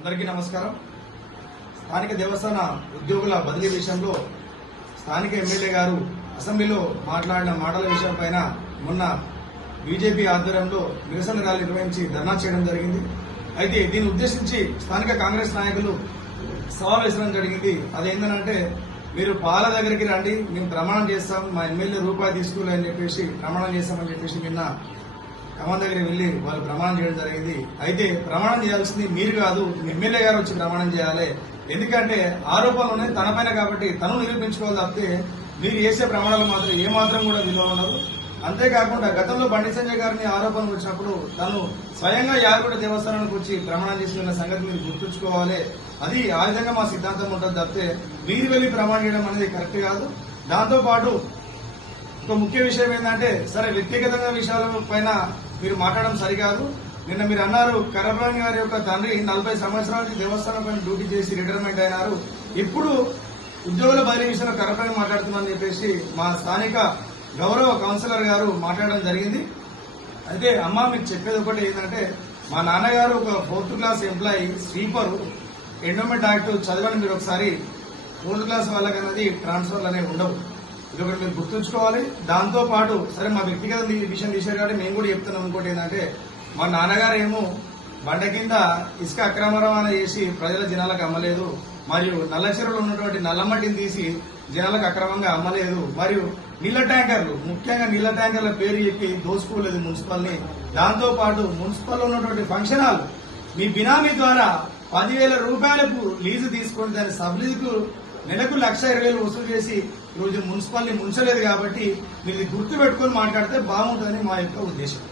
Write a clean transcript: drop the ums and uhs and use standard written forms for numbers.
అందరికీ నమస్కారం. స్థానిక దేవస్థాన ఉద్యోగుల బదిలీ విషయంలో స్థానిక ఎమ్మెల్యే గారు అసెంబ్లీలో మాట్లాడిన మాటల విషయంపైన మొన్న బీజేపీ ఆధ్వర్యంలో నిరసన ర్యాలీ నిర్వహించి ధర్నా చేయడం జరిగింది. అయితే దీన్ని ఉద్దేశించి స్థానిక కాంగ్రెస్ నాయకులు సవాల్ విసరడం జరిగింది. అదేంటంటే, మీరు పాల దగ్గరికి రండి, మేము ప్రమాణం చేస్తాం, మా ఎమ్మెల్యే రూపాయి తీసుకోలేని చెప్పేసి ప్రమాణం చేస్తామని చెప్పేసి నిన్న ఖమ్మం దగ్గరికి వెళ్లి వాళ్ళు ప్రమాణం చేయడం జరిగింది. అయితే ప్రమాణం చేయాల్సింది మీరు కాదు, ఎమ్మెల్యే గారు వచ్చి ప్రమాణం చేయాలి. ఎందుకంటే ఆరోపణలు ఉన్నాయి తనపైన, కాబట్టి తను నిరూపించుకోవాలి తప్పితే మీరు చేసే ప్రమాణాలు మాత్రం ఏమాత్రం కూడా విలువ ఉండదు. అంతేకాకుండా గతంలో బండి సంజయ్ గారిని ఆరోపణలు వచ్చినప్పుడు తను స్వయంగా యాదగిరి దేవస్థానానికి వచ్చి ప్రమాణం చేసిన సంగతి మీరు గుర్తుంచుకోవాలి. అది ఆ విధంగా మా సిద్ధాంతం ఉంటుంది తప్పితే మీరు వెళ్లి ప్రమాణం చేయడం అనేది కరెక్ట్ కాదు. దాంతోపాటు ఒక ముఖ్య విషయం ఏంటంటే, సరే వ్యక్తిగతంగా విషయాల పైన మీరు మాట్లాడడం సరికాదు. నిన్న మీరు అన్నారు కరబ్రాని గారి యొక్క తండ్రి 40 సంవత్సరాల నుంచి దేవస్థానం పైన డ్యూటీ చేసి రిటైర్మెంట్ అయినారు, ఇప్పుడు ఉద్యోగుల బదిలీ విషయంలో కరబ్రాని మాట్లాడుతున్నారని చెప్పేసి మా స్థానిక గౌరవ కౌన్సిలర్ గారు మాట్లాడడం జరిగింది. అయితే అమ్మ మీకు చెప్పేది ఒకటి ఏంటంటే, మా నాన్నగారు ఒక 4th class employee, sweeper, endowment act చదవండి మీరు ఒకసారి. 4th క్లాస్ వాళ్ళకన్నది ట్రాన్స్ఫర్లు అనేవి ఉండవు. ఇది ఒకటి మీరు గుర్తుంచుకోవాలి. దాంతో పాటు సరే మా వ్యక్తిగత విషయం తీశారు కాబట్టి మేము కూడా చెప్తున్నాం. ఇంకోటి ఏంటంటే, మా నాన్నగారు ఏమో బండ కింద ఇసుక అక్రమ రవాణా చేసి ప్రజల జనాలకు అమ్మలేదు, మరియు నల్ల చెరువులో ఉన్నటువంటి నల్లమట్టిని తీసి జనాలకు అక్రమంగా అమ్మలేదు, మరియు నీళ్ల ట్యాంకర్లు, ముఖ్యంగా నీళ్ల ట్యాంకర్ల పేరు చెప్పి దోసుకోలేదు మున్సిపల్ని. దాంతో పాటు మున్సిపల్ ఉన్నటువంటి ఫంక్షన్ హాల్ మీ బినామీ ద్వారా 10,000 రూపాయలకు లీజు తీసుకొని దాని సబ్ లీజుకు నెలకు 1,20,000 వసూలు చేసి ఈరోజు మున్సిపల్ని ముంచలేదు. కాబట్టి మీరు గుర్తు పెట్టుకుని మాట్లాడితే బాగుంటుందని మా యొక్క ఉద్దేశం.